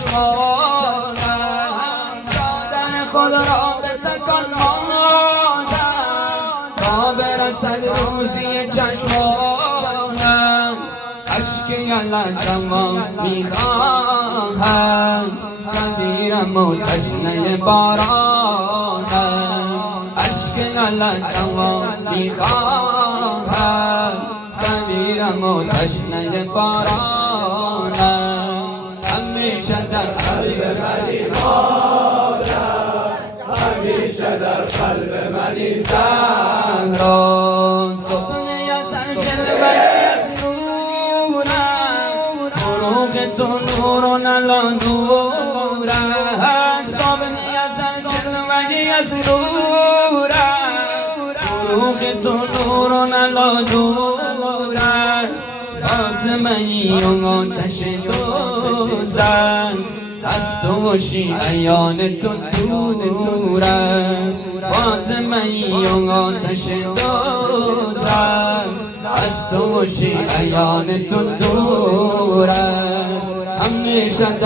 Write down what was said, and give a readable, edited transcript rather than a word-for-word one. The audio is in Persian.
چشمانم چادر خود را به تکان مانم تا برسد روزی چشمانم اشکی لبم میخواهم کبیرم و تشنه بارانم اشکی لبم میخواهم کبیرم و تشنه بارانم همیشه در قلب منی مادر همیشه در قلب منی زهرا صبح یزن جلوه از نورم فروغ تو نور و نلا نورم صبح یزن جلوه از نورم فروغ تو نور و نلا نورم فاطمه ای و آتش دوزخ از تو و شیعیان تو دور است فاطمه ای و آتش دوزخ از تو و شیعیان تو دور است همیشه